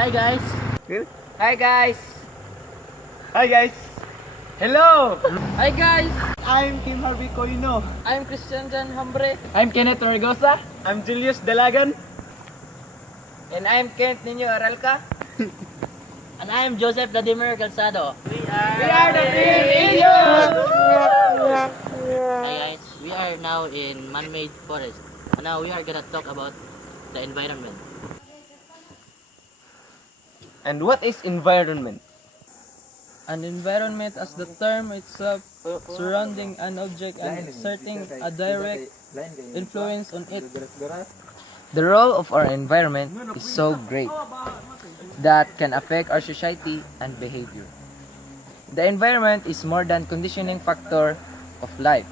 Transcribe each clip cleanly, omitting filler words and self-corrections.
Hi guys! Hi guys! Hi guys! Hello! Hi guys! I'm Team Harvey Cuyno. I'm Chrisitan Hambre. I'm Kenneth Torregosa. I'm Julius Dalagan. And I'm Kenneth Niño Aralca. And I'm Joseph Vladimir Calsado. We are the Team Ediots! Hi guys, we are now in man-made forest. And now we are gonna talk about the environment. And what is environment? An environment as the term itself surrounding an object and exerting a direct influence on it. The role of our environment is so great that can affect our society and behavior. The environment is more than conditioning factor of life.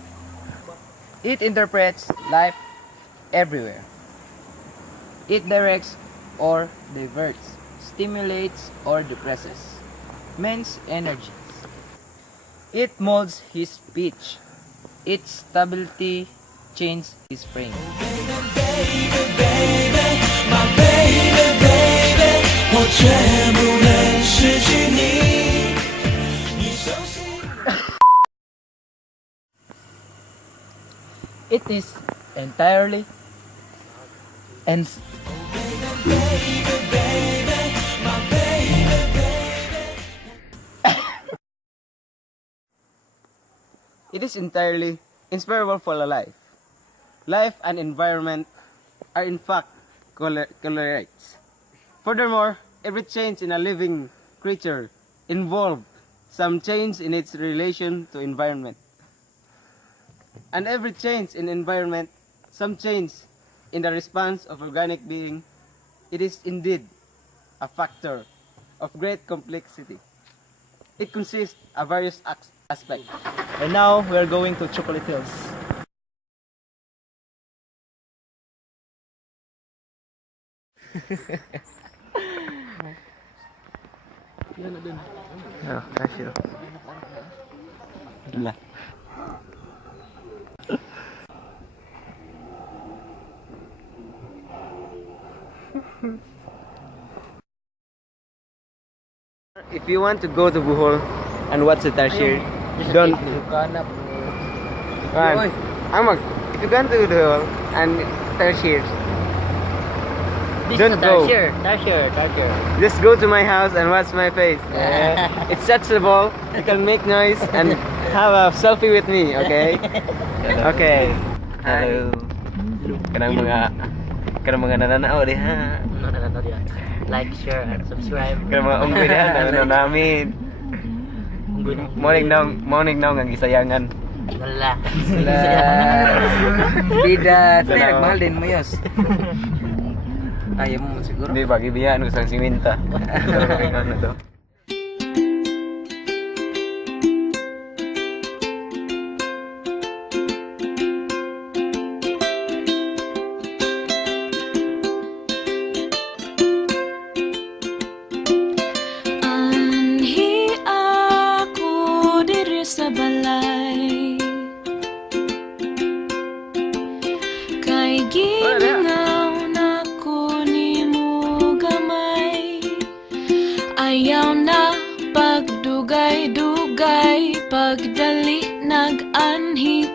It interprets life everywhere. It directs or diverts, stimulates or depresses man's energies. It molds his speech. Its stability changes his frame. It is entirely and It is entirely inseparable for a life. Life and environment are in fact correlates. Furthermore, every change in a living creature involves some change in its relation to environment. And every change in environment, some change in the response of organic being, it is indeed a factor of great complexity. It consists of various aspects. And now we are going to Chocolate Hills. Oh, kasyo. Wala. If you want to go to Bohol and watch the tarsier, don't. Kan, if you want to Bohol and tarsier, This don't is go. Tarsier. Just go to my house and watch my face. It's touchable. You can make noise and have a selfie with me. Okay. Okay. Hello. Kanang mga nananaw diha. Like, share, and subscribe. Kanang mga unggoy diha nananaw namin. Morning now nga gisayangan. Wala. Bida, tayo nagmahal din mo yos. Ayaw mo siguro. Hindi, pag-ibiyaan ko sa siminta. Ano to?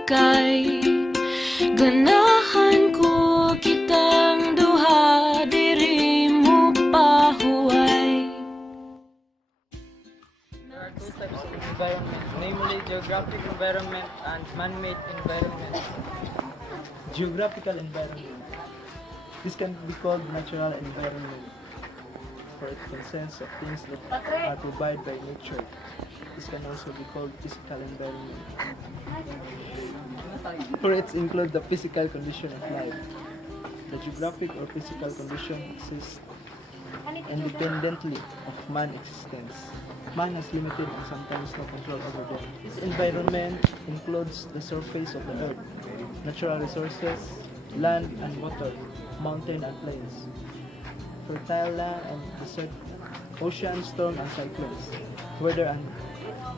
kay ganahan ko kitang duha diri mo pahuway. There are two types of environment, namely geographic environment and man-made environment. Geographical environment. This can be called natural environment, for it consists of things that are provided by nature. This can also be called physical environment, for it includes the physical condition of life. The geographic or physical condition exists independently of man's existence. Man has limited and sometimes no control over them. This environment includes the surface of the earth, natural resources, land and water, mountain and plains, fertile land and desert, ocean, storm and cyclones, weather and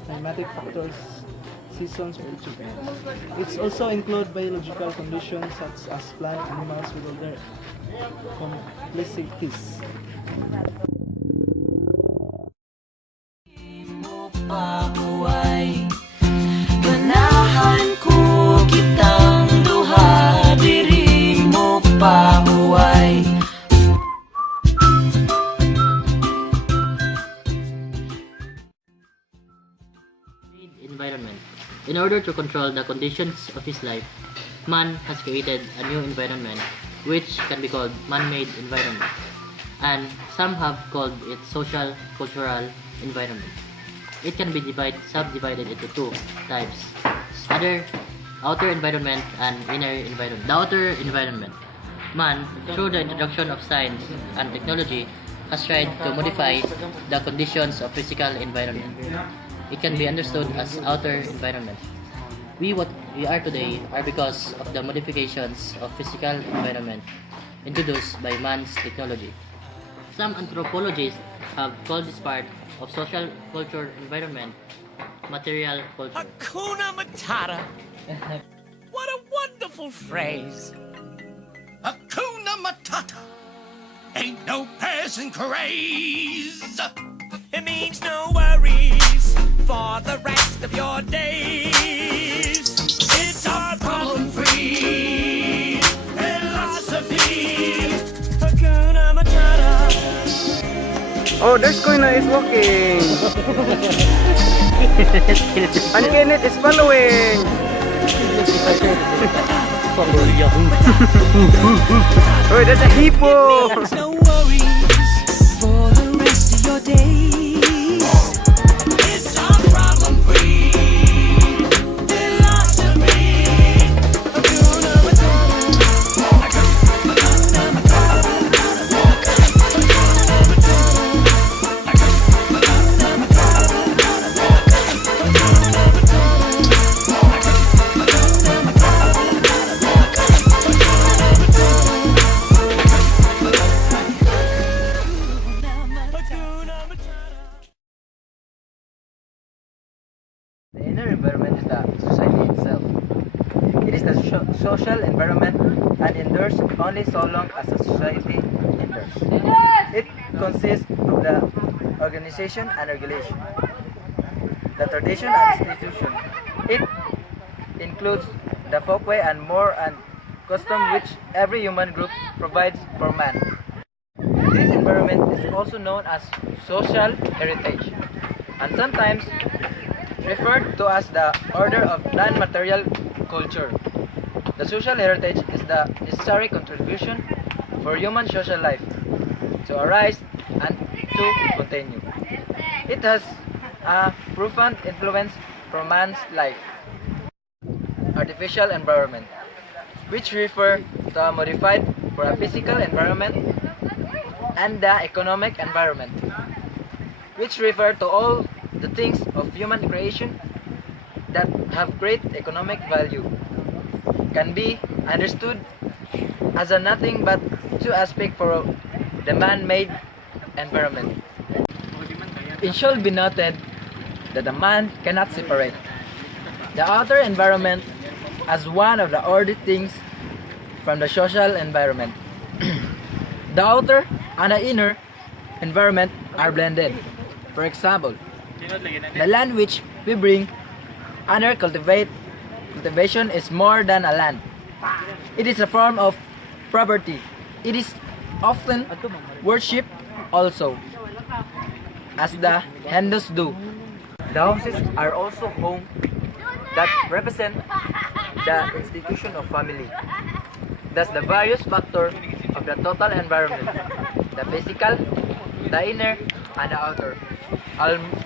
climatic factors, seasons or events. It also includes biological conditions such as plant, animals with all their complexities. Pahuway, ganahan ko kitang duha diri mo pahuway. Environment. In order to control the conditions of his life, man has created a new environment which can be called man-made environment, and some have called it social cultural environment. It can be subdivided into two types: outer environment and inner environment. The outer environment. Man, through the introduction of science and technology, has tried to modify the conditions of physical environment. It can be understood as outer environment. What we are today are because of the modifications of physical environment introduced by man's technology. Some anthropologists have called this part of social culture environment material culture. Hakuna Matata. What a wonderful phrase. Hakuna Matata. Ain't no passing craze. It means no worries for the rest of your days. It's our problem-free philosophy. Hakuna Matata. Oh, there's Cuyno is walking. And Kenneth is following. Oh, there's a hippo. There's no worries for the rest of your days. It's our problem-free philosophy. Hakuna The inner environment is the society itself. It is the social environment and endures only so long as a society endures. It consists of the organization and regulation, the tradition and institution. It includes the folkway and more and custom which every human group provides for man. This environment is also known as social heritage and sometimes referred to as the order of non-material culture. The social heritage is the necessary contribution for human social life to arise and to continue. It has a profound influence for man's life. Artificial environment, which refer to a modified for a physical environment, and the economic environment, which refer to all the things of human creation that have great economic value, can be understood as a nothing but two aspects for the man-made environment. It should be noted that the man cannot separate the outer environment as one of the ordered things from the social environment. The outer and the inner environment are blended. For example, the land which we bring under cultivate Cultivation is more than a land. It is a form of property. It is often worshipped also, as the Hindus do. The houses are also home that represent the institution of family. Thus, the various factors of the total environment, the physical, the inner, and the outer,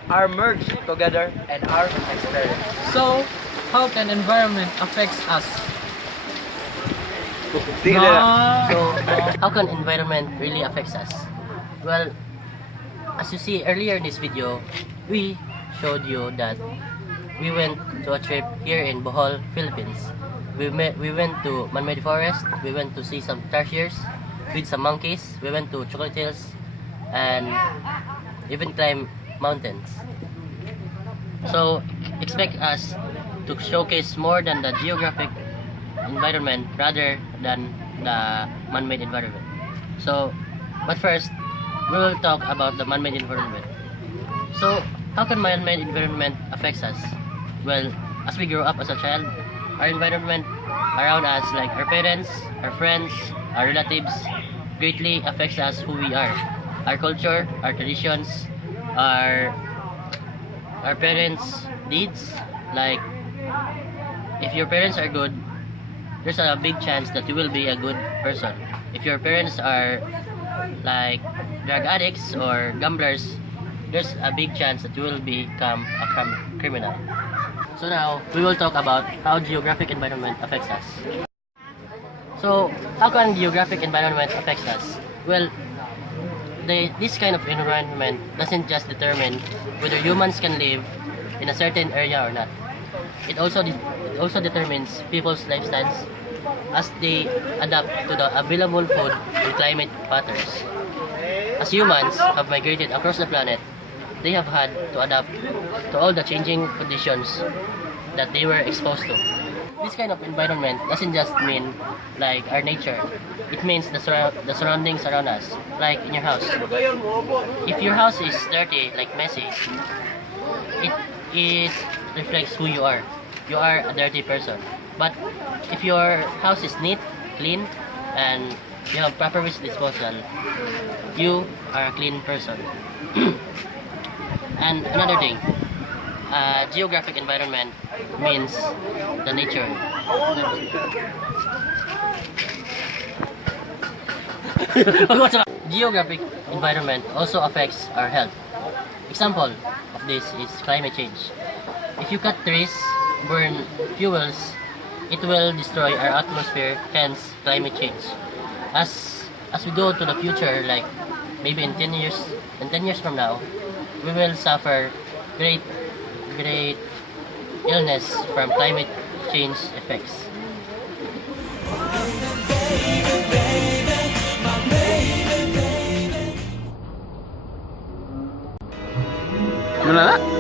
are merged together and are experienced. So, how can environment affects us? So, how can environment really affects us? Well, as you see earlier in this video, we showed you that we went to a trip here in Bohol, Philippines. We went to man-made forest, we went to see some tarsiers with some monkeys, we went to chocolate hills, and even climb mountains. So, expect us to showcase more than the geographic environment rather than the man-made environment. So, but first, we will talk about the man-made environment. So, how can man-made environment affects us? Well, as we grow up as a child, our environment around us, like our parents, our friends, our relatives, greatly affects us who we are. Our culture, our traditions, our parents' deeds. Like, if your parents are good, there's a big chance that you will be a good person. If your parents are like drug addicts or gamblers, there's a big chance that you will become a criminal. So now, we will talk about how geographic environment affects us. So, how can geographic environment affects us? Well, this kind of environment doesn't just determine whether humans can live in a certain area or not. It also determines people's lifestyles as they adapt to the available food and climate patterns. As humans have migrated across the planet, they have had to adapt to all the changing conditions that they were exposed to. This kind of environment doesn't just mean like our nature. It means the surroundings around us, like in your house. If your house is dirty, like messy, it reflects who you are. You are a dirty person. But if your house is neat, clean, and you have proper waste disposal, you are a clean person. And another thing, geographic environment means the nature. Geographic environment also affects our health. Example of this is climate change. If you cut trees, burn fuels, it will destroy our atmosphere, hence climate change. As we go to the future, like maybe in 10 years from now, we will suffer great illness from climate change effects. Ano na?